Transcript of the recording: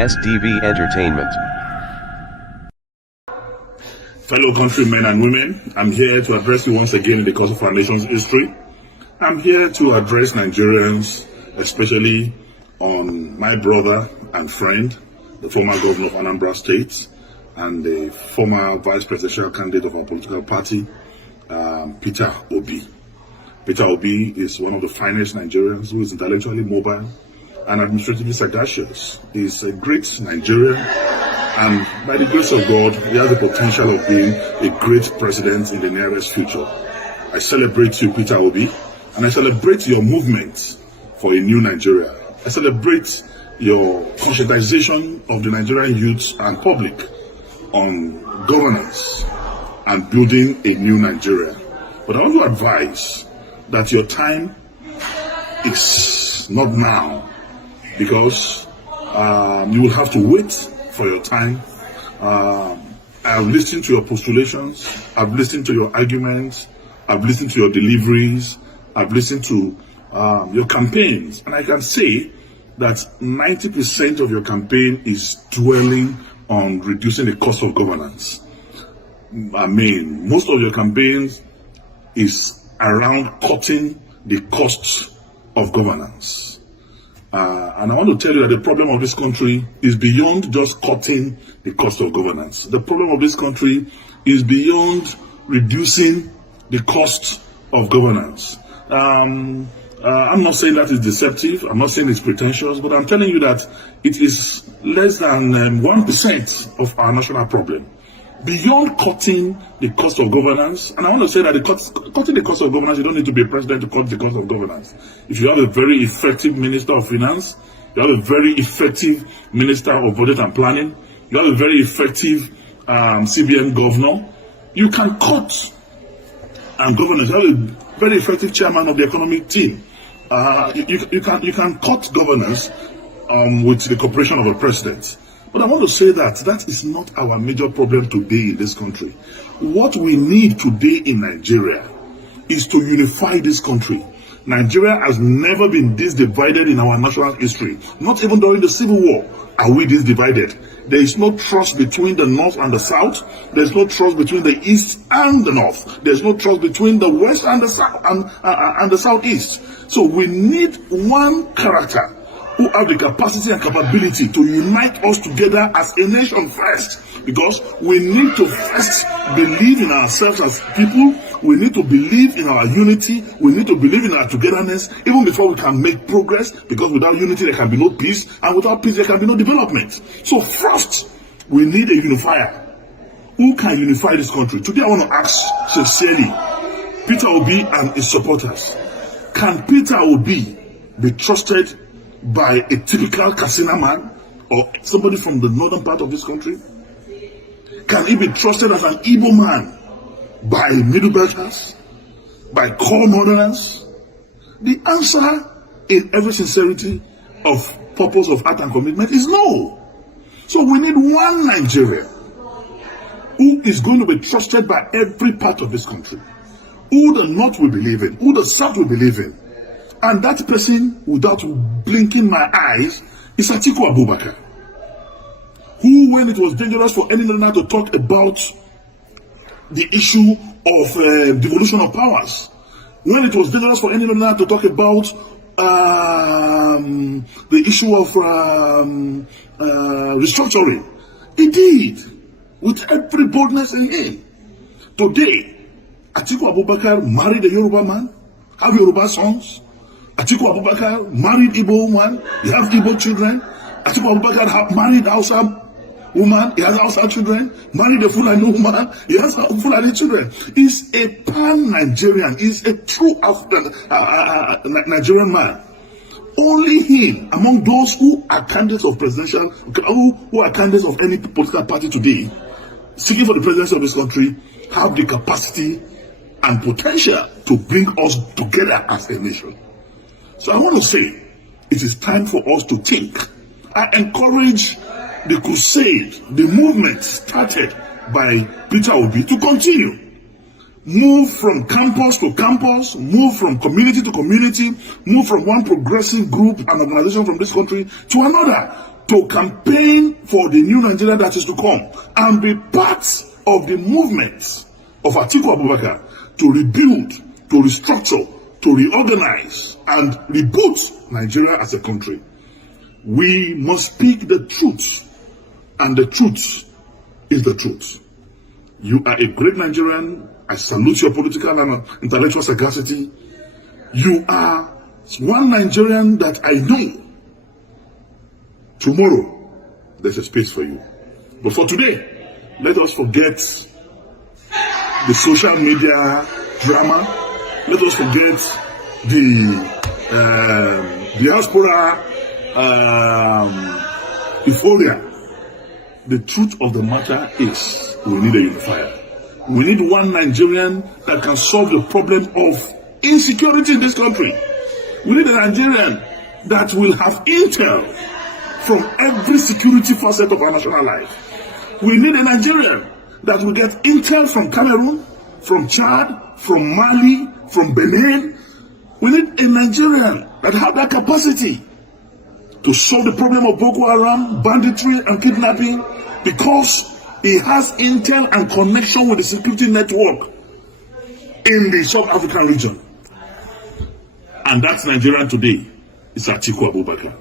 SDV Entertainment. Fellow countrymen and women, I'm here to address you once again in the course of our nation's history. I'm here to address Nigerians, especially on my brother and friend, the former governor of Anambra State, and the former vice presidential candidate of our political party, Peter Obi. Peter Obi is one of the finest Nigerians who is intellectually mobile and administratively sagacious. He's a great Nigerian, and by the grace of God, he has the potential of being a great president in the nearest future. I celebrate you, Peter Obi, and I celebrate your movement for a new Nigeria. I celebrate your conscientization of the Nigerian youth and public on governance and building a new Nigeria. But I want to advise that your time is not now, because you will have to wait for your time. I've listened to your postulations, I've listened to your arguments, I've listened to your deliveries, I've listened to your campaigns, and I can say that 90% of your campaign is dwelling on reducing the cost of governance. I mean, most of your campaigns is around cutting the costs of governance. And I want to tell you that the problem of this country is beyond just cutting the cost of governance. The problem of this country is beyond reducing the cost of governance. I'm not saying that it's deceptive, I'm not saying it's pretentious, but I'm telling you that it is less than 1% of our national problem. Beyond cutting the cost of governance, and I want to say that cutting the cost of governance, you don't need to be a president to cut the cost of governance. If you have a very effective Minister of Finance, you have a very effective Minister of Budget and Planning, you have a very effective CBN governor, you can cut governance. You have a very effective chairman of the economic team. You can cut governance with the cooperation of a president. But I want to say that that is not our major problem today in this country. What we need today in Nigeria is to unify this country. Nigeria has never been this divided in our national history. Not even during the Civil War are we this divided. There is no trust between the North and the South. There is no trust between the East and the North. There is no trust between the West and the South and the Southeast. So we need one character who have the capacity and capability to unite us together as a nation first, because we need to first believe in ourselves as people. We need to believe in our unity. We need to believe in our togetherness even before we can make progress, because without unity there can be no peace, and without peace there can be no development. So first, we need a unifier. Who can unify this country? Today I want to ask sincerely Peter Obi and his supporters, can Peter Obi be trusted by a typical Katsina man or somebody from the northern part of this country? Can he be trusted as an Igbo man by Middle Belters, by core northerners? The answer, in every sincerity of purpose of heart and commitment, is no. So we need one Nigeria who is going to be trusted by every part of this country, who the North will believe in, who the South will believe in. And that person, without blinking my eyes, is Atiku Abubakar, who, when it was dangerous for any learner to talk about the issue of devolution of powers, when it was dangerous for any learner to talk about the issue of restructuring, he did, with every boldness in him. Today, Atiku Abubakar married a Yoruba man, have Yoruba sons. Atiku Abubakar married Igbo woman, he has Igbo children. Atiku Abubakar married Hausa woman, he has Hausa children. Married a Fulani woman, he has Fulani children. He's a pan-Nigerian, he's a true African Nigerian man. Only him, among those who are candidates of presidential, who are candidates of any political party today, seeking for the presidency of this country, have the capacity and potential to bring us together as a nation. So I want to say, it is time for us to think. I encourage the crusade, the movement started by Peter Obi to continue. Move from campus to campus, move from community to community, move from one progressive group and organization from this country to another. to campaign for the new Nigeria that is to come and be part of the movement of Atiku Abubakar to rebuild, to restructure, to reorganize and reboot Nigeria as a country. We must speak the truth, and the truth is the truth. You are a great Nigerian. I salute your political and intellectual sagacity. You are one Nigerian that I know. Tomorrow, there's a space for you. But for today, let us forget the social media drama. Let us forget the diaspora euphoria. The truth of the matter is we need a unifier. We need one Nigerian that can solve the problem of insecurity in this country. We need a Nigerian that will have intel from every security facet of our national life. We need a Nigerian that will get intel from Cameroon, from Chad, from Mali, from Benin. We need a Nigerian that has that capacity to solve the problem of Boko Haram, banditry, and kidnapping, because he has intel and connection with the security network in the South African region. And that's Nigerian today. It's Atiku Abubakar.